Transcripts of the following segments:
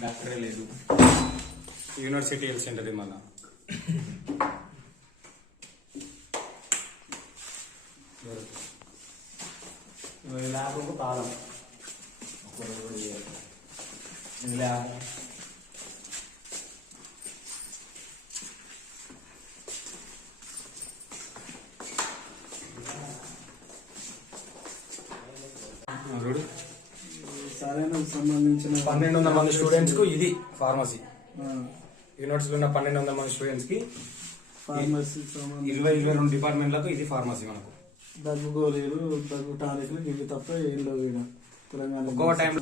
డాక్టరే లేదు. University health centre మన ల్యాబ్ కాలం ఇది ల్యాబ్ సంబంధించిన పన్నెండు వందల మంది స్టూడెంట్స్కు ఇది ఫార్మసీ. యూనివర్సిటీలో ఉన్న పన్నెండు వందల మంది స్టూడెంట్స్కి ఫార్మసీ ఇరవై ఇరవై రెండు డిపార్ట్మెంట్లకు ఇది ఫార్మసీ మనకు. దగ్గు గోళీలు దగ్గు టానిక్లు ఇవి తప్ప ఏం లేవు ఈడ తెలంగాణ ఒక్కో టైం-.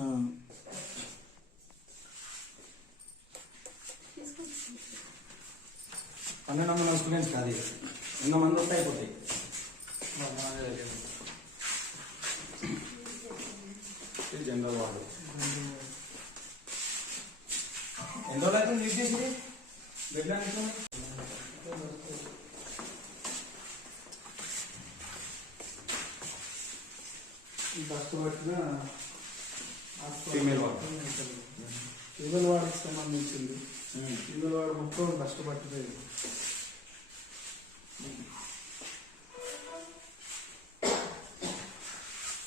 పన్నెండు వందల స్టూడెంట్స్ కాదు. వంద మంది అయిపోతాయి. ఇది జనరల్ వార్డు ఎన్ని రోజులు అవుతుంది యూజ్ చేసి బెడ్ డస్ట్ పట్టిన ఫీమేల్ వార్డుకి సంబంధించింది. ఫీమేల్ వార్డు మొత్తం డస్ట్ పట్టిపోయింది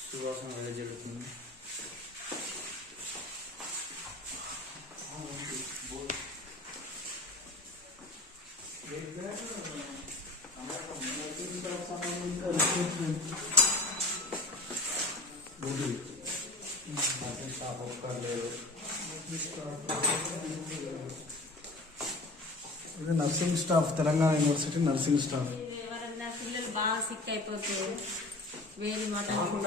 సువాసన వేరే ఇది nursing staff Telangana university nursing staff పిల్లలు బాగా సిక్ అయిపోతే వేలు మాట